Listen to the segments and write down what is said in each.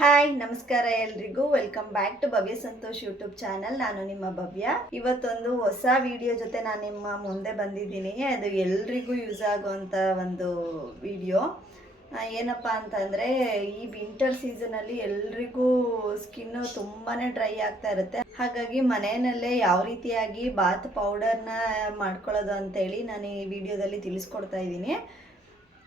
Hi ನಮಸ್ಕಾರ ಎಲ್ರಿಗೂ welcome back to Bhavya Santosh YouTube channel. ನಾನು ನಿಮ್ಮ ಭವ್ಯ. ಇವತ್ತೊಂದು ಹೊಸ ವಿಡಿಯೋ ಜೊತೆ ನಾನು ನಿಮ್ಮ ಮುಂದೆ ಬಂದಿದ್ದೀನಿ. ಅದು ಎಲ್ರಿಗೂ ಯೂಸ್ ಆಗುವಂಥ ಒಂದು ವಿಡಿಯೋ. ಏನಪ್ಪ ಅಂತಂದರೆ, ಈ ವಿಂಟರ್ ಸೀಸನಲ್ಲಿ ಎಲ್ರಿಗೂ ಸ್ಕಿನ್ನು ತುಂಬಾ ಡ್ರೈ ಆಗ್ತಾ ಇರುತ್ತೆ. ಹಾಗಾಗಿ ಮನೆಯಲ್ಲೇ ಯಾವ ರೀತಿಯಾಗಿ ಬಾತ್ ಪೌಡರ್ನ ಮಾಡ್ಕೊಳ್ಳೋದು ಅಂತೇಳಿ ನಾನು ಈ ವಿಡಿಯೋದಲ್ಲಿ ತಿಳಿಸ್ಕೊಡ್ತಾ ಇದ್ದೀನಿ.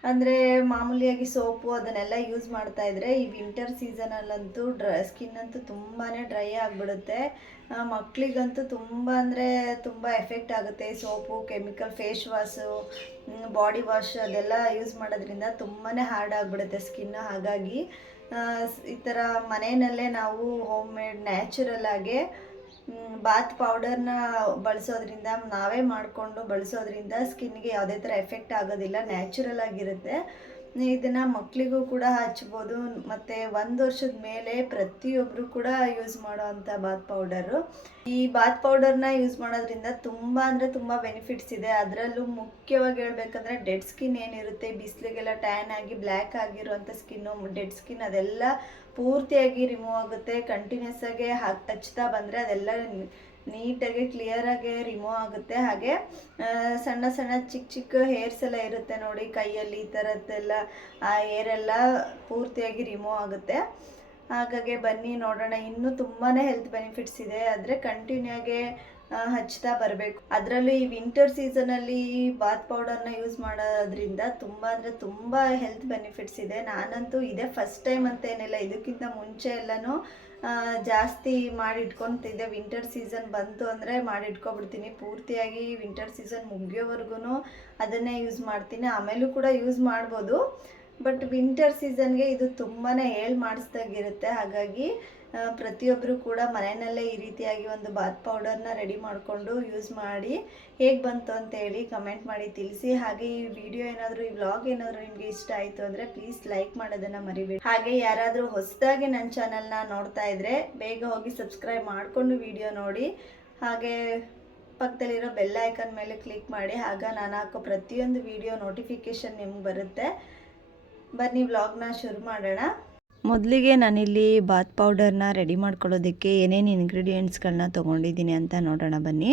ಅಂದರೆ ಮಾಮೂಲಿಯಾಗಿ ಸೋಪು ಅದನ್ನೆಲ್ಲ ಯೂಸ್ ಮಾಡ್ತಾ ಇದ್ರೆ ಈ ವಿಂಟರ್ ಸೀಸನಲ್ಲಂತೂ ಸ್ಕಿನ್ ಅಂತೂ ತುಂಬಾ ಡ್ರೈ ಆಗಿಬಿಡುತ್ತೆ. ಮಕ್ಕಳಿಗಂತೂ ತುಂಬ ಅಂದರೆ ತುಂಬ ಎಫೆಕ್ಟ್ ಆಗುತ್ತೆ. Soap, chemical face wash, body wash ಅದೆಲ್ಲ ಯೂಸ್ ಮಾಡೋದ್ರಿಂದ ತುಂಬಾ ಹಾರ್ಡ್ ಆಗಿಬಿಡುತ್ತೆ ಸ್ಕಿನ್ನು. ಹಾಗಾಗಿ ಈ ಥರ ಮನೆಯಲ್ಲೇ ನಾವು ಹೋಮ್ ಮೇಡ್ ನ್ಯಾಚುರಲ್ ಆಗಿ ಬಾತ್ ಪೌಡರ್ನ ಬಳಸೋದ್ರಿಂದ, ನಾವೇ ಮಾಡಿಕೊಂಡು ಬಳಸೋದ್ರಿಂದ ಸ್ಕಿನ್ಗೆ ಯಾವುದೇ ಥರ ಎಫೆಕ್ಟ್ ಆಗೋದಿಲ್ಲ, ನ್ಯಾಚುರಲ್ ಆಗಿರುತ್ತೆ. ಇದನ್ನು ಮಕ್ಕಳಿಗೂ ಕೂಡ ಹಚ್ಬೋದು, ಮತ್ತು 1 ವರ್ಷದ ಮೇಲೆ ಪ್ರತಿಯೊಬ್ಬರು ಕೂಡ ಯೂಸ್ ಮಾಡೋ ಅಂಥ ಬಾತ್ ಪೌಡರು. ಈ ಬಾತ್ ಪೌಡರ್ನ ಯೂಸ್ ಮಾಡೋದ್ರಿಂದ ತುಂಬ ಅಂದರೆ ತುಂಬ ಬೆನಿಫಿಟ್ಸ್ ಇದೆ. ಅದರಲ್ಲೂ ಮುಖ್ಯವಾಗಿ ಹೇಳ್ಬೇಕಂದ್ರೆ ಡೆಡ್ ಸ್ಕಿನ್ ಏನಿರುತ್ತೆ, ಬಿಸಿಲಿಗೆಲ್ಲ ಟ್ಯಾನ್ ಆಗಿ ಬ್ಲ್ಯಾಕ್ ಆಗಿರುವಂಥ ಸ್ಕಿನ್ನು, ಡೆಡ್ ಸ್ಕಿನ್ ಅದೆಲ್ಲ ಪೂರ್ತಿಯಾಗಿ ರಿಮೂವ್ ಆಗುತ್ತೆ. ಕಂಟಿನ್ಯೂಸ್ ಆಗಿ ಹಚ್ತಾ ಬಂದರೆ ಅದೆಲ್ಲ ನೀಟಾಗಿ ಕ್ಲಿಯರಾಗಿ ರಿಮೂವ್ ಆಗುತ್ತೆ. ಹಾಗೆ ಸಣ್ಣ ಸಣ್ಣ ಚಿಕ್ಕ ಚಿಕ್ಕ ಹೇರ್ಸ್ ಎಲ್ಲ ಇರುತ್ತೆ ನೋಡಿ ಕೈಯಲ್ಲಿ, ಈ ಥರದ್ದೆಲ್ಲ ಆ ಹೇರೆಲ್ಲ ಪೂರ್ತಿಯಾಗಿ ರಿಮೂವ್ ಆಗುತ್ತೆ. ಹಾಗಾಗಿ ಬನ್ನಿ ನೋಡೋಣ. ಇನ್ನೂ ತುಂಬಾ ಹೆಲ್ತ್ ಬೆನಿಫಿಟ್ಸ್ ಇದೆ, ಆದರೆ ಕಂಟಿನ್ಯೂ ಆಗಿ ಹಚ್ತಾ ಬರಬೇಕು. ಅದರಲ್ಲೂ ಈ ವಿಂಟರ್ ಸೀಸನಲ್ಲಿ ಬಾತ್ ಪೌಡರ್ನ ಯೂಸ್ ಮಾಡೋದ್ರಿಂದ ತುಂಬ ಅಂದರೆ ತುಂಬ ಹೆಲ್ತ್ ಬೆನಿಫಿಟ್ಸ್ ಇದೆ. ನಾನಂತೂ ಇದೇ ಫಸ್ಟ್ ಟೈಮ್ ಅಂತೇನಿಲ್ಲ, ಇದಕ್ಕಿಂತ ಮುಂಚೆ ಎಲ್ಲನೂ ಜಾಸ್ತಿ ಮಾಡಿಟ್ಕೊತಿದ್ದೆ. ವಿಂಟರ್ ಸೀಸನ್ ಬಂತು ಅಂದರೆ ಮಾಡಿಟ್ಕೊಬಿಡ್ತೀನಿ. ಪೂರ್ತಿಯಾಗಿ ವಿಂಟರ್ ಸೀಸನ್ ಮುಗಿಯೋವರೆಗೂ ಅದನ್ನೇ ಯೂಸ್ ಮಾಡ್ತೀನಿ. ಆಮೇಲೂ ಕೂಡ ಯೂಸ್ ಮಾಡ್ಬೋದು, ಬಟ್ ವಿಂಟರ್ ಸೀಸನ್ಗೆ ಇದು ತುಂಬಾ ಮಾಡಿಸ್ದಾಗಿರುತ್ತೆ. ಹಾಗಾಗಿ ಪ್ರತಿಯೊಬ್ಬರು ಕೂಡ ಮನೆಯಲ್ಲೇ ಈ ರೀತಿಯಾಗಿ ಒಂದು ಬಾತ್ ಪೌಡರ್ನ ರೆಡಿ ಮಾಡಿಕೊಂಡು ಯೂಸ್ ಮಾಡಿ ಹೇಗೆ ಬಂತು ಅಂತೇಳಿ ಕಮೆಂಟ್ ಮಾಡಿ ತಿಳಿಸಿ. ಹಾಗೆ ಈ ವಿಡಿಯೋ ಏನಾದರೂ, ಈ ವ್ಲಾಗ್ ಏನಾದರೂ ನಿಮಗೆ ಇಷ್ಟ ಆಯಿತು ಅಂದರೆ ಪ್ಲೀಸ್ ಲೈಕ್ ಮಾಡೋದನ್ನು ಮರಿಬೇಡಿ. ಹಾಗೆ ಯಾರಾದರೂ ಹೊಸದಾಗಿ ನನ್ನ ಚಾನಲ್ನ ನೋಡ್ತಾ ಇದ್ದರೆ ಬೇಗ ಹೋಗಿ ಸಬ್ಸ್ಕ್ರೈಬ್ ಮಾಡಿಕೊಂಡು ವಿಡಿಯೋ ನೋಡಿ. ಹಾಗೆ ಪಕ್ಕದಲ್ಲಿರೋ ಬೆಲ್ ಐಕನ್ ಮೇಲೆ ಕ್ಲಿಕ್ ಮಾಡಿ, ಆಗ ನಾನು ಹಾಕೋ ಪ್ರತಿಯೊಂದು ವಿಡಿಯೋ ನೋಟಿಫಿಕೇಷನ್ ನಿಮ್ಗೆ ಬರುತ್ತೆ. ಬನ್ನಿ ವ್ಲಾಗ್ನ ಶುರು ಮಾಡೋಣ. ಮೊದಲಿಗೆ ನಾನಿಲ್ಲಿ ಬಾತ್ ಪೌಡರ್ನ ರೆಡಿ ಮಾಡ್ಕೊಳ್ಳೋದಕ್ಕೆ ಏನೇನು ಇಂಗ್ರೀಡಿಯೆಂಟ್ಸ್ಗಳನ್ನ ತೊಗೊಂಡಿದ್ದೀನಿ ಅಂತ ನೋಡೋಣ ಬನ್ನಿ.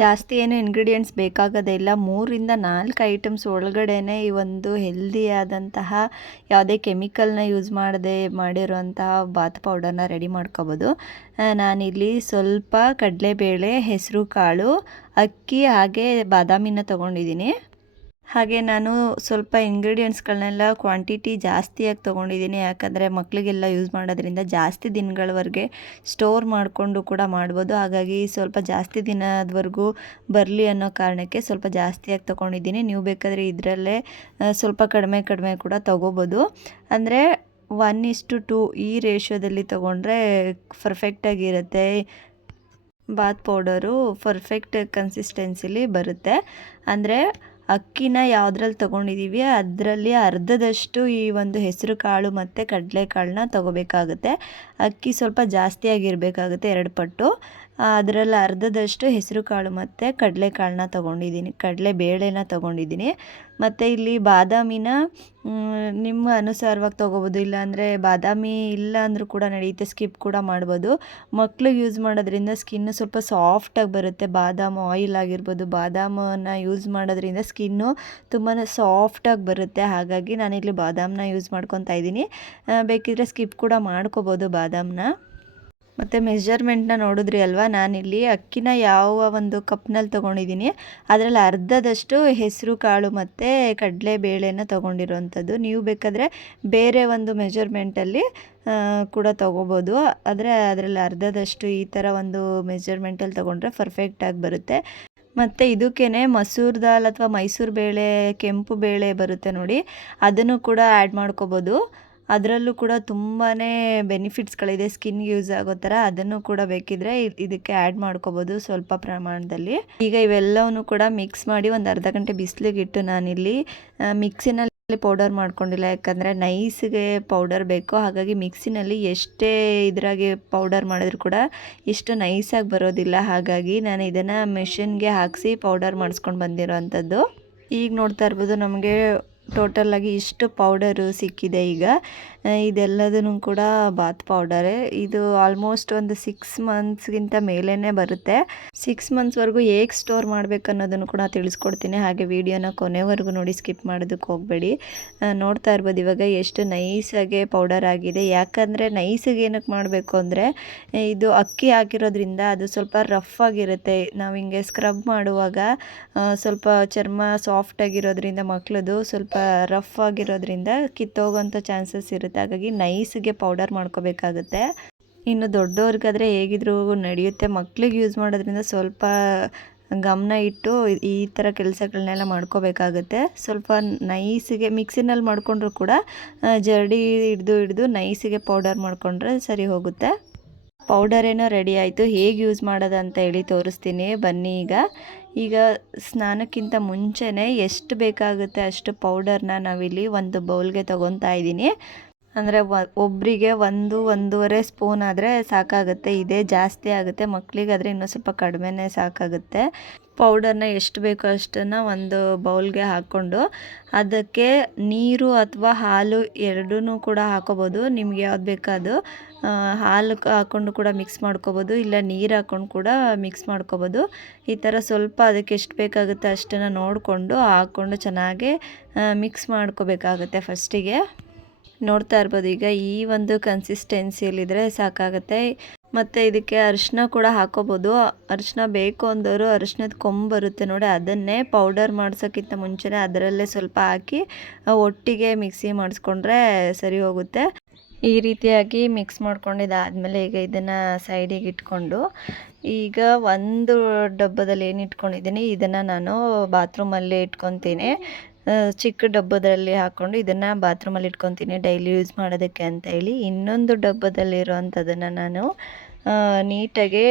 ಜಾಸ್ತಿ ಏನು ಇಂಗ್ರೀಡಿಯೆಂಟ್ಸ್ ಬೇಕಾಗೋದೇ ಇಲ್ಲ. 3ರಿಂದ 4 ಐಟಮ್ಸ್ ಒಳಗಡೆನೇ ಈ ಒಂದು ಹೆಲ್ದಿಯಾದಂತಹ ಯಾವುದೇ ಕೆಮಿಕಲ್ನ ಯೂಸ್ ಮಾಡದೆ ಮಾಡಿರುವಂತಹ ಬಾತ್ ಪೌಡರ್ನ ರೆಡಿ ಮಾಡ್ಕೋಬೋದು. ನಾನಿಲ್ಲಿ ಸ್ವಲ್ಪ ಕಡಲೆಬೇಳೆ, ಹೆಸರು ಕಾಳು, ಅಕ್ಕಿ ಹಾಗೆ ಬಾದಾಮಿನ ತೊಗೊಂಡಿದ್ದೀನಿ. ಹಾಗೆ ನಾನು ಸ್ವಲ್ಪ ಇಂಗ್ರೀಡಿಯೆಂಟ್ಸ್ಗಳನ್ನೆಲ್ಲ ಕ್ವಾಂಟಿಟಿ ಜಾಸ್ತಿಯಾಗಿ ತೊಗೊಂಡಿದ್ದೀನಿ, ಯಾಕಂದರೆ ಮಕ್ಕಳಿಗೆಲ್ಲ ಯೂಸ್ ಮಾಡೋದ್ರಿಂದ ಜಾಸ್ತಿ ದಿನಗಳವರೆಗೆ ಸ್ಟೋರ್ ಮಾಡಿಕೊಂಡು ಕೂಡ ಮಾಡ್ಬೋದು. ಹಾಗಾಗಿ ಸ್ವಲ್ಪ ಜಾಸ್ತಿ ದಿನದವರೆಗೂ ಬರಲಿ ಅನ್ನೋ ಕಾರಣಕ್ಕೆ ಸ್ವಲ್ಪ ಜಾಸ್ತಿಯಾಗಿ ತೊಗೊಂಡಿದ್ದೀನಿ. ನೀವು ಬೇಕಾದರೆ ಇದರಲ್ಲೇ ಸ್ವಲ್ಪ ಕಡಿಮೆ ಕೂಡ ತೊಗೋಬೋದು. ಅಂದರೆ 1:2 ಈ ರೇಷಿಯೋದಲ್ಲಿ ತೊಗೊಂಡ್ರೆ ಪರ್ಫೆಕ್ಟಾಗಿರುತ್ತೆ. ಬಾತ್ ಪೌಡರು ಪರ್ಫೆಕ್ಟ್ ಕನ್ಸಿಸ್ಟೆನ್ಸಿಲಿ ಬರುತ್ತೆ. ಅಂದರೆ ಅಕ್ಕಿನ ಯಾವುದ್ರಲ್ಲಿ ತೊಗೊಂಡಿದ್ದೀವಿ ಅದರಲ್ಲಿ ಅರ್ಧದಷ್ಟು ಈ ಒಂದು ಹೆಸರು ಕಾಳು ಮತ್ತು ಕಡಲೆಕಾಳನ್ನ ತೊಗೋಬೇಕಾಗುತ್ತೆ. ಅಕ್ಕಿ ಸ್ವಲ್ಪ ಜಾಸ್ತಿಯಾಗಿರಬೇಕಾಗುತ್ತೆ, 2 ಪಟ್ಟು. ಅದರಲ್ಲಿ ಅರ್ಧದಷ್ಟು ಹೆಸರು ಕಾಳು ಮತ್ತು ಕಡಲೆಕಾಳನ್ನ ತೊಗೊಂಡಿದ್ದೀನಿ, ಕಡಲೆಬೇಳೆನ ತೊಗೊಂಡಿದ್ದೀನಿ. ಮತ್ತು ಇಲ್ಲಿ ಬಾದಾಮಿನ ನಿಮ್ಮ ಅನುಸಾರವಾಗಿ ತೊಗೋಬೋದು, ಇಲ್ಲಾಂದರೆ ಬಾದಾಮಿ ಇಲ್ಲ ಅಂದರೂ ಕೂಡ ನಡೆಯುತ್ತೆ, ಸ್ಕಿಪ್ ಕೂಡ ಮಾಡ್ಬೋದು. ಮಕ್ಳಿಗೆ ಯೂಸ್ ಮಾಡೋದ್ರಿಂದ ಸ್ಕಿನ್ನು ಸ್ವಲ್ಪ ಸಾಫ್ಟಾಗಿ ಬರುತ್ತೆ. ಬಾದಾಮಿ ಆಯಿಲ್ ಆಗಿರ್ಬೋದು, ಬಾದಾಮನ್ನು ಯೂಸ್ ಮಾಡೋದ್ರಿಂದ ಸ್ಕಿನ್ನು ತುಂಬಾ ಸಾಫ್ಟಾಗಿ ಬರುತ್ತೆ. ಹಾಗಾಗಿ ನಾನಿಲ್ಲಿ ಬಾದಾಮನ್ನ ಯೂಸ್ ಮಾಡ್ಕೊತಾ ಇದ್ದೀನಿ. ಬೇಕಿದ್ರೆ ಸ್ಕಿಪ್ ಕೂಡ ಮಾಡ್ಕೋಬೋದು ಬಾದಾಮನ್ನ. ಮತ್ತು ಮೆಜರ್ಮೆಂಟ್ನ ನೋಡಿದ್ರಿ ಅಲ್ವಾ, ನಾನಿಲ್ಲಿ ಅಕ್ಕಿನ ಯಾವ ಒಂದು ಕಪ್ನಲ್ಲಿ ತೊಗೊಂಡಿದ್ದೀನಿ ಅದರಲ್ಲಿ ಅರ್ಧದಷ್ಟು ಹೆಸರು ಕಾಳು ಮತ್ತು ಕಡಲೆಬೇಳೆನ ತೊಗೊಂಡಿರೋವಂಥದ್ದು. ನೀವು ಬೇಕಾದರೆ ಬೇರೆ ಒಂದು ಮೆಜರ್ಮೆಂಟಲ್ಲಿ ಕೂಡ ತೊಗೋಬೋದು, ಆದರೆ ಅದರಲ್ಲಿ ಅರ್ಧದಷ್ಟು ಈ ಥರ ಒಂದು ಮೆಜರ್ಮೆಂಟಲ್ಲಿ ತೊಗೊಂಡ್ರೆ ಪರ್ಫೆಕ್ಟಾಗಿ ಬರುತ್ತೆ. ಮತ್ತು ಇದಕ್ಕೇ ಮಸೂರ್ ದಾಲ್ ಅಥವಾ ಮೈಸೂರು ಬೇಳೆ, ಕೆಂಪು ಬೇಳೆ ಬರುತ್ತೆ ನೋಡಿ, ಅದನ್ನು ಕೂಡ ಆ್ಯಡ್ ಮಾಡ್ಕೋಬೋದು. ಅದರಲ್ಲೂ ಕೂಡ ತುಂಬಾ ಬೆನಿಫಿಟ್ಸ್ಗಳಿದೆ ಸ್ಕಿನ್ಗೆ ಯೂಸ್ ಆಗೋ ಥರ. ಅದನ್ನು ಕೂಡ ಬೇಕಿದ್ರೆ ಇದಕ್ಕೆ ಆ್ಯಡ್ ಮಾಡ್ಕೋಬೋದು ಸ್ವಲ್ಪ ಪ್ರಮಾಣದಲ್ಲಿ. ಈಗ ಇವೆಲ್ಲವನ್ನೂ ಕೂಡ ಮಿಕ್ಸ್ ಮಾಡಿ ಒಂದು ಅರ್ಧ ಗಂಟೆ ಬಿಸಿಲಿಗಿಟ್ಟು, ನಾನಿಲ್ಲಿ ಮಿಕ್ಸಿನಲ್ಲಿ ಪೌಡರ್ ಮಾಡ್ಕೊಂಡಿಲ್ಲ, ಯಾಕಂದರೆ ನೈಸ್ಗೆ ಪೌಡರ್ ಬೇಕು. ಹಾಗಾಗಿ ಮಿಕ್ಸಿನಲ್ಲಿ ಎಷ್ಟೇ ಇದ್ರಾಗೆ ಪೌಡರ್ ಮಾಡಿದ್ರು ಕೂಡ ಇಷ್ಟು ನೈಸಾಗಿ ಬರೋದಿಲ್ಲ. ಹಾಗಾಗಿ ನಾನು ಇದನ್ನು ಮೆಷಿನ್ಗೆ ಹಾಕಿಸಿ ಪೌಡರ್ ಮಾಡಿಸ್ಕೊಂಡು ಬಂದಿರೋ ಅಂಥದ್ದು. ಈಗ ನೋಡ್ತಾ ಇರ್ಬೋದು, ನಮಗೆ ಟೋಟಲಾಗಿ ಇಷ್ಟು ಪೌಡರು ಸಿಕ್ಕಿದೆ ಈಗ. ಇದೆಲ್ಲದೂ ಕೂಡ ಬಾತ್ ಪೌಡರೇ. ಇದು ಆಲ್ಮೋಸ್ಟ್ ಒಂದು 6 ಮಂತ್ಸ್ಗಿಂತ ಮೇಲೇ ಬರುತ್ತೆ. 6 ಮಂತ್ಸ್ವರೆಗೂ ಹೇಗೆ ಸ್ಟೋರ್ ಮಾಡಬೇಕು ಅನ್ನೋದನ್ನು ಕೂಡ ತಿಳಿಸ್ಕೊಡ್ತೀನಿ. ಹಾಗೆ ವಿಡಿಯೋನ ಕೊನೆವರೆಗೂ ನೋಡಿ, ಸ್ಕಿಪ್ ಮಾಡೋದಕ್ಕೆ ಹೋಗಬೇಡಿ. ನೋಡ್ತಾ ಇರ್ಬೋದು ಇವಾಗ ಎಷ್ಟು ನೈಸಾಗಿ ಪೌಡರ್ ಆಗಿದೆ. ಯಾಕಂದರೆ ನೈಸಾಗಿ ಏನಕ್ಕೆ ಮಾಡಬೇಕು ಅಂದರೆ, ಇದು ಅಕ್ಕಿ ಹಾಕಿರೋದ್ರಿಂದ ಅದು ಸ್ವಲ್ಪ ರಫ್ ಆಗಿರುತ್ತೆ. ನಾವು ಹಿಂಗೆ ಸ್ಕ್ರಬ್ ಮಾಡುವಾಗ ಸ್ವಲ್ಪ ಚರ್ಮ ಸಾಫ್ಟಾಗಿರೋದ್ರಿಂದ ಮಕ್ಕಳದು ಸ್ವಲ್ಪ ರಫ್ ಆಗಿರೋದ್ರಿಂದ ಕಿತ್ತೋಗೋಂಥ ಚಾನ್ಸಸ್ ಇರುತ್ತೆ. ಹಾಗಾಗಿ ನೈಸ್ಗೆ ಪೌಡರ್ ಮಾಡ್ಕೋಬೇಕಾಗುತ್ತೆ. ಇನ್ನು ದೊಡ್ಡವ್ರಿಗಾದರೆ ಹೇಗಿದ್ರೂ ನಡೆಯುತ್ತೆ. ಮಕ್ಳಿಗೆ ಯೂಸ್ ಮಾಡೋದ್ರಿಂದ ಸ್ವಲ್ಪ ಗಮನ ಇಟ್ಟು ಈ ಥರ ಕೆಲಸಗಳನ್ನೆಲ್ಲ ಮಾಡ್ಕೋಬೇಕಾಗುತ್ತೆ. ಸ್ವಲ್ಪ ನೈಸಿಗೆ ಮಿಕ್ಸಿನಲ್ಲಿ ಮಾಡಿಕೊಂಡ್ರೂ ಕೂಡ ಜರಡಿ ಹಿಡ್ದು ನೈಸಿಗೆ ಪೌಡರ್ ಮಾಡಿಕೊಂಡ್ರೆ ಸರಿ ಹೋಗುತ್ತೆ. ಪೌಡರ್ ಏನೋ ರೆಡಿ ಆಯಿತು. ಹೇಗೆ ಯೂಸ್ ಮಾಡೋದು ಅಂತ ಹೇಳಿ ತೋರಿಸ್ತೀನಿ ಬನ್ನಿ. ಈಗ ಸ್ನಾನಕ್ಕಿಂತ ಮುಂಚೆನೇ ಎಷ್ಟು ಬೇಕಾಗುತ್ತೆ ಅಷ್ಟು ಪೌಡರ್ನ ನಾವಿಲ್ಲಿ ಒಂದು ಬೌಲ್ಗೆ ತೊಗೊತಾ ಇದ್ದೀನಿ. ಅಂದರೆ ಒಬ್ಬರಿಗೆ 1-1.5 ಸ್ಪೂನ್ ಆದರೆ ಸಾಕಾಗುತ್ತೆ. ಇದೇ ಜಾಸ್ತಿ ಆಗುತ್ತೆ. ಮಕ್ಕಳಿಗಾದರೆ ಇನ್ನೂ ಸ್ವಲ್ಪ ಕಡಿಮೆನೇ ಸಾಕಾಗುತ್ತೆ. ಪೌಡರ್ನ ಎಷ್ಟು ಬೇಕೋ ಅಷ್ಟನ್ನು ಒಂದು ಬೌಲ್ಗೆ ಹಾಕ್ಕೊಂಡು ಅದಕ್ಕೆ ನೀರು ಅಥವಾ ಹಾಲು ಎರಡೂ ಕೂಡ ಹಾಕೋಬೋದು. ನಿಮ್ಗೆ ಯಾವ್ದು ಬೇಕಾದು ಹಾಲು ಹಾಕ್ಕೊಂಡು ಕೂಡ ಮಿಕ್ಸ್ ಮಾಡ್ಕೋಬೋದು, ಇಲ್ಲ ನೀರು ಹಾಕ್ಕೊಂಡು ಕೂಡ ಮಿಕ್ಸ್ ಮಾಡ್ಕೋಬೋದು. ಈ ಥರ ಸ್ವಲ್ಪ ಅದಕ್ಕೆ ಎಷ್ಟು ಬೇಕಾಗುತ್ತೆ ಅಷ್ಟನ್ನು ನೋಡಿಕೊಂಡು ಹಾಕ್ಕೊಂಡು ಚೆನ್ನಾಗಿ ಮಿಕ್ಸ್ ಮಾಡ್ಕೋಬೇಕಾಗುತ್ತೆ ಫಸ್ಟಿಗೆ. ನೋಡ್ತಾ ಇರ್ಬೋದು ಈಗ ಈ ಒಂದು ಕನ್ಸಿಸ್ಟೆನ್ಸಿಯಲ್ಲಿದ್ದರೆ ಸಾಕಾಗುತ್ತೆ. ಮತ್ತು ಇದಕ್ಕೆ ಅರಿಶಿನ ಕೂಡ ಹಾಕೋಬೋದು. ಅರಿಶಿನ ಬೇಕು ಅಂದವರು ಅರಿಶಿನದ ಕೊಂಬು ಬರುತ್ತೆ ನೋಡಿ, ಅದನ್ನೇ ಪೌಡರ್ ಮಾಡ್ಸೋಕ್ಕಿಂತ ಮುಂಚೆನೇ ಅದರಲ್ಲೇ ಸ್ವಲ್ಪ ಹಾಕಿ ಒಟ್ಟಿಗೆ ಮಿಕ್ಸಿ ಮಾಡಿಸ್ಕೊಂಡ್ರೆ ಸರಿ ಹೋಗುತ್ತೆ. ಈ ರೀತಿಯಾಗಿ ಮಿಕ್ಸ್ ಮಾಡ್ಕೊಂಡಿದ್ದಾದಮೇಲೆ ಈಗ ಇದನ್ನು ಸೈಡಿಗೆ ಇಟ್ಕೊಂಡು, ಈಗ ಒಂದು ಡಬ್ಬದಲ್ಲಿ ಏನು ಇಟ್ಕೊಂಡಿದ್ದೀನಿ ಇದನ್ನು ನಾನು ಬಾತ್ರೂಮಲ್ಲಿ ಇಟ್ಕೊತೀನಿ. ಚಿಕ್ಕ ಡಬ್ಬದಲ್ಲಿ ಹಾಕ್ಕೊಂಡು ಇದನ್ನು ಬಾತ್ರೂಮಲ್ಲಿ ಇಟ್ಕೊತೀನಿ ಡೈಲಿ ಯೂಸ್ ಮಾಡೋದಕ್ಕೆ ಅಂತ ಹೇಳಿ. ಇನ್ನೊಂದು ಡಬ್ಬದಲ್ಲಿರೋವಂಥದ್ದನ್ನು ನಾನು ನೀಟಾಗಿ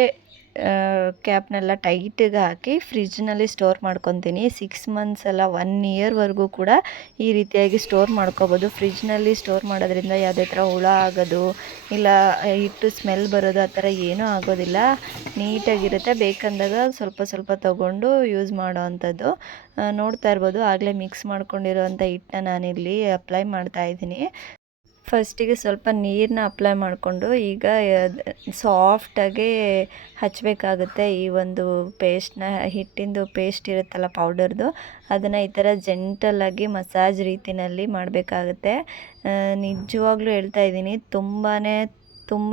ಕ್ಯಾಪ್ನೆಲ್ಲ ಟೈಟಿಗೆ ಹಾಕಿ ಫ್ರಿಜ್ನಲ್ಲಿ ಸ್ಟೋರ್ ಮಾಡ್ಕೊತೀನಿ. 6 ಮಂತ್ಸ್ ಅಲ್ಲ 1 ಇಯರ್ವರೆಗೂ ಕೂಡ ಈ ರೀತಿಯಾಗಿ ಸ್ಟೋರ್ ಮಾಡ್ಕೋಬೋದು. ಫ್ರಿಜ್ನಲ್ಲಿ ಸ್ಟೋರ್ ಮಾಡೋದ್ರಿಂದ ಯಾವುದೇ ಥರ ಹುಳ ಆಗೋದು ಇಲ್ಲ ಹಿಟ್ಟು ಸ್ಮೆಲ್ ಬರೋದು ಆ ಥರ ಏನೂ ಆಗೋದಿಲ್ಲ. ನೀಟಾಗಿರುತ್ತೆ. ಬೇಕಂದಾಗ ಸ್ವಲ್ಪ ತೊಗೊಂಡು ಯೂಸ್ ಮಾಡೋ ಅಂಥದ್ದು. ನೋಡ್ತಾ ಇರ್ಬೋದು ಆಗಲೇ ಮಿಕ್ಸ್ ಮಾಡ್ಕೊಂಡಿರೋವಂಥ ಹಿಟ್ಟನ್ನ ನಾನಿಲ್ಲಿ ಅಪ್ಲೈ ಮಾಡ್ತಾಯಿದ್ದೀನಿ. ಫಸ್ಟಿಗೆ ಸ್ವಲ್ಪ ನೀರನ್ನ ಅಪ್ಲೈ ಮಾಡಿಕೊಂಡು ಈಗ ಸಾಫ್ಟಾಗಿ ಹಚ್ಚಬೇಕಾಗುತ್ತೆ. ಈ ಒಂದು ಪೇಸ್ಟ್ನ, ಹಿಟ್ಟಿಂದು ಪೇಸ್ಟ್ ಇರುತ್ತಲ್ಲ ಪೌಡರ್ದು, ಅದನ್ನು ಈ ಥರ ಜೆಂಟಲಾಗಿ ಮಸಾಜ್ ರೀತಿಯಲ್ಲಿ ಮಾಡಬೇಕಾಗುತ್ತೆ. ನಿಜವಾಗ್ಲೂ ಹೇಳ್ತಾ ಇದ್ದೀನಿ, ತುಂಬ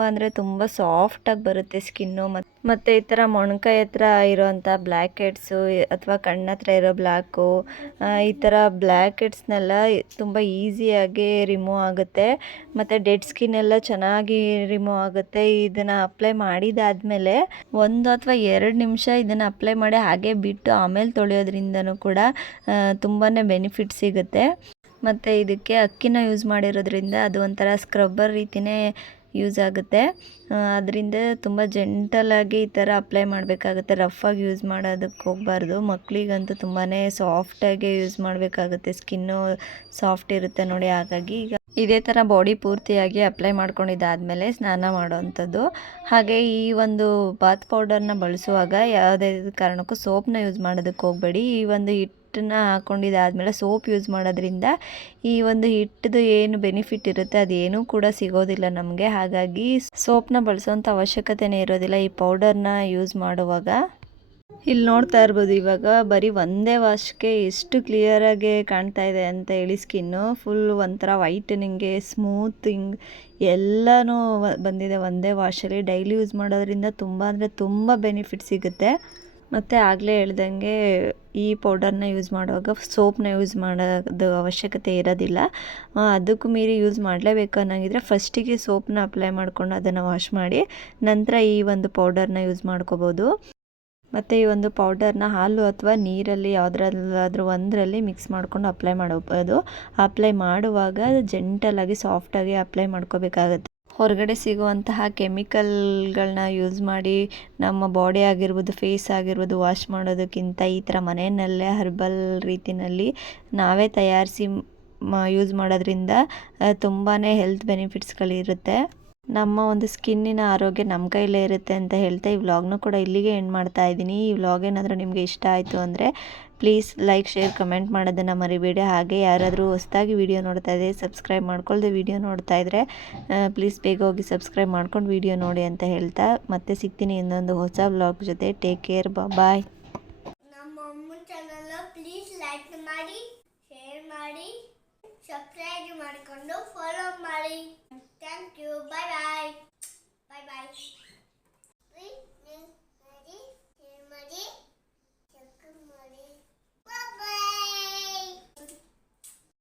ಅಂದರೆ ತುಂಬ ಸಾಫ್ಟಾಗಿ ಬರುತ್ತೆ ಸ್ಕಿನ್ನು. ಮತ್ತು ಈ ಥರ ಮೊಣಕೈ ಹತ್ರ ಇರೋವಂಥ ಬ್ಲ್ಯಾಕ್ ಹೆಡ್ಸು ಅಥವಾ ಕಣ್ಣ ಹತ್ರ ಇರೋ ಬ್ಲ್ಯಾಕು, ಈ ಥರ ಬ್ಲ್ಯಾಕ್ ಹೆಡ್ಸ್ನೆಲ್ಲ ತುಂಬ ಈಸಿಯಾಗಿ ರಿಮೂವ್ ಆಗುತ್ತೆ. ಮತ್ತು ಡೆಡ್ ಸ್ಕಿನ್ ಎಲ್ಲ ಚೆನ್ನಾಗಿ ರಿಮೂವ್ ಆಗುತ್ತೆ. ಇದನ್ನು ಅಪ್ಲೈ ಮಾಡಿದಾದಮೇಲೆ 1 ಅಥವಾ 2 ನಿಮಿಷ ಇದನ್ನು ಅಪ್ಲೈ ಮಾಡಿ ಹಾಗೆ ಬಿಟ್ಟು ಆಮೇಲೆ ತೊಳೆಯೋದ್ರಿಂದನೂ ಕೂಡ ತುಂಬಾ ಬೆನಿಫಿಟ್ ಸಿಗುತ್ತೆ. ಮತ್ತು ಇದಕ್ಕೆ ಅಕ್ಕಿನ ಯೂಸ್ ಮಾಡಿರೋದ್ರಿಂದ ಅದು ಒಂಥರ ಸ್ಕ್ರಬ್ಬರ್ ರೀತಿಯೇ ಯೂಸ್ ಆಗುತ್ತೆ. ಅದರಿಂದ ತುಂಬ ಜೆಂಟಲಾಗಿ ಈ ಥರ ಅಪ್ಲೈ ಮಾಡಬೇಕಾಗುತ್ತೆ. ರಫಾಗಿ ಯೂಸ್ ಮಾಡೋದಕ್ಕೆ ಹೋಗಬಾರ್ದು. ಮಕ್ಕಳಿಗಂತೂ ತುಂಬಾ ಸಾಫ್ಟಾಗಿ ಯೂಸ್ ಮಾಡಬೇಕಾಗುತ್ತೆ. ಸ್ಕಿನ್ನು ಸಾಫ್ಟ್ ಇರುತ್ತೆ ನೋಡಿ. ಹಾಗಾಗಿ ಈಗ ಇದೇ ಥರ ಬಾಡಿ ಪೂರ್ತಿಯಾಗಿ ಅಪ್ಲೈ ಮಾಡ್ಕೊಂಡಿದ್ದಾದಮೇಲೆ ಸ್ನಾನ ಮಾಡೋವಂಥದ್ದು. ಹಾಗೆ ಈ ಒಂದು ಬಾತ್ ಪೌಡರ್ನ ಬಳಸುವಾಗ ಯಾವುದೇ ಕಾರಣಕ್ಕೂ ಸೋಪ್ನ ಯೂಸ್ ಮಾಡೋದಕ್ಕೆ ಹೋಗಬೇಡಿ. ಈ ಒಂದು ಹಿಟ್ಟನ್ನ ಹಾಕ್ಕೊಂಡಿದ್ದಾದಮೇಲೆ ಸೋಪ್ ಯೂಸ್ ಮಾಡೋದ್ರಿಂದ ಈ ಒಂದು ಹಿಟ್ಟದು ಏನು ಬೆನಿಫಿಟ್ ಇರುತ್ತೆ ಅದೇನೂ ಕೂಡ ಸಿಗೋದಿಲ್ಲ ನಮಗೆ. ಹಾಗಾಗಿ ಸೋಪ್ನ ಬಳಸೋವಂಥ ಅವಶ್ಯಕತೆನೇ ಇರೋದಿಲ್ಲ ಈ ಪೌಡರ್ನ ಯೂಸ್ ಮಾಡುವಾಗ. ಇಲ್ಲಿ ನೋಡ್ತಾ ಇರ್ಬೋದು ಇವಾಗ ಬರೀ ಒಂದೇ ವಾಶ್ಗೆ ಎಷ್ಟು ಕ್ಲಿಯರಾಗಿ ಕಾಣ್ತಾ ಇದೆ ಅಂತ ಹೇಳಿ. ಸ್ಕಿನ್ನು ಫುಲ್ ಒಂಥರ ವೈಟನಿಂಗ್ಗೆ, ಸ್ಮೂತಿಂಗ್ ಎಲ್ಲನೂ ಬಂದಿದೆ ಒಂದೇ ವಾಶಲ್ಲಿ. ಡೈಲಿ ಯೂಸ್ ಮಾಡೋದ್ರಿಂದ ತುಂಬ ಅಂದರೆ ತುಂಬ ಬೆನಿಫಿಟ್ ಸಿಗುತ್ತೆ. ಮತ್ತು ಆಗಲೇ ಹೇಳ್ದಂಗೆ ಈ ಪೌಡರ್ನ ಯೂಸ್ ಮಾಡುವಾಗ ಸೋಪ್ನ ಯೂಸ್ ಮಾಡೋದು ಅವಶ್ಯಕತೆ ಇರೋದಿಲ್ಲ. ಅದಕ್ಕೂ ಮೀರಿ ಯೂಸ್ ಮಾಡಲೇಬೇಕು ಅನ್ನೋಂಗಿದ್ರೆ ಫಸ್ಟಿಗೆ ಸೋಪ್ನ ಅಪ್ಲೈ ಮಾಡ್ಕೊಂಡು ಅದನ್ನು ವಾಶ್ ಮಾಡಿ ನಂತರ ಈ ಒಂದು ಪೌಡರ್ನ ಯೂಸ್ ಮಾಡ್ಕೋಬೋದು. ಮತ್ತು ಈ ಒಂದು ಪೌಡರ್ನ ಹಾಲು ಅಥವಾ ನೀರಲ್ಲಿ ಯಾವುದ್ರಲ್ಲಾದರೂ ಒಂದರಲ್ಲಿ ಮಿಕ್ಸ್ ಮಾಡ್ಕೊಂಡು ಅಪ್ಲೈ ಮಾಡ್ಬೋದು. ಅಪ್ಲೈ ಮಾಡುವಾಗ ಜೆಂಟಲಾಗಿ ಸಾಫ್ಟಾಗಿ ಅಪ್ಲೈ ಮಾಡ್ಕೋಬೇಕಾಗತ್ತೆ. ಹೊರಗಡೆ ಸಿಗುವಂತಹ ಕೆಮಿಕಲ್ಗಳನ್ನ ಯೂಸ್ ಮಾಡಿ ನಮ್ಮ ಬಾಡಿ ಆಗಿರ್ಬೋದು, ಫೇಸ್ ಆಗಿರ್ಬೋದು ವಾಶ್ ಮಾಡೋದಕ್ಕಿಂತ ಈ ಥರ ಮನೆಯಲ್ಲೇ ಹರ್ಬಲ್ ರೀತಿಯಲ್ಲಿ ನಾವೇ ತಯಾರಿಸಿ ಯೂಸ್ ಮಾಡೋದ್ರಿಂದ ತುಂಬಾ ಹೆಲ್ತ್ ಬೆನಿಫಿಟ್ಸ್ಗಳಿರುತ್ತೆ. ನಮ್ಮ ಒಂದು ಸ್ಕಿನ್ನಿನ ಆರೋಗ್ಯ ನಮ್ಮ ಕೈಲೇ ಇರುತ್ತೆ ಅಂತ ಹೇಳ್ತಾ ಈ ವ್ಲಾಗ್ನ ಕೂಡ ಇಲ್ಲಿಗೆ ಎಂಡ್ ಮಾಡ್ತಾ ಇದ್ದೀನಿ. ಈ ವ್ಲಾಗ್ ಏನಾದರೂ ನಿಮಗೆ ಇಷ್ಟ ಆಯಿತು ಅಂದರೆ ಪ್ಲೀಸ್ ಲೈಕ್, ಶೇರ್, ಕಮೆಂಟ್ ಮಾಡೋದನ್ನು ಮರಿಬೇಡಿ. ಹಾಗೆ ಯಾರಾದರೂ ಹೊಸದಾಗಿ ವಿಡಿಯೋ ನೋಡ್ತಾ ಇದ್ದರೆ ಸಬ್ಸ್ಕ್ರೈಬ್ ಮಾಡ್ಕೊಳ್ದೆ ವಿಡಿಯೋ ನೋಡ್ತಾ ಇದ್ದರೆ ಪ್ಲೀಸ್ ಬೇಗ ಹೋಗಿ ಸಬ್ಸ್ಕ್ರೈಬ್ ಮಾಡ್ಕೊಂಡು ವಿಡಿಯೋ ನೋಡಿ ಅಂತ ಹೇಳ್ತಾ ಮತ್ತೆ ಸಿಗ್ತೀನಿ ಇನ್ನೊಂದು ಹೊಸ ವ್ಲಾಗ್ ಜೊತೆ. ಟೇಕ್ ಕೇರ್, ಬಾಯ್.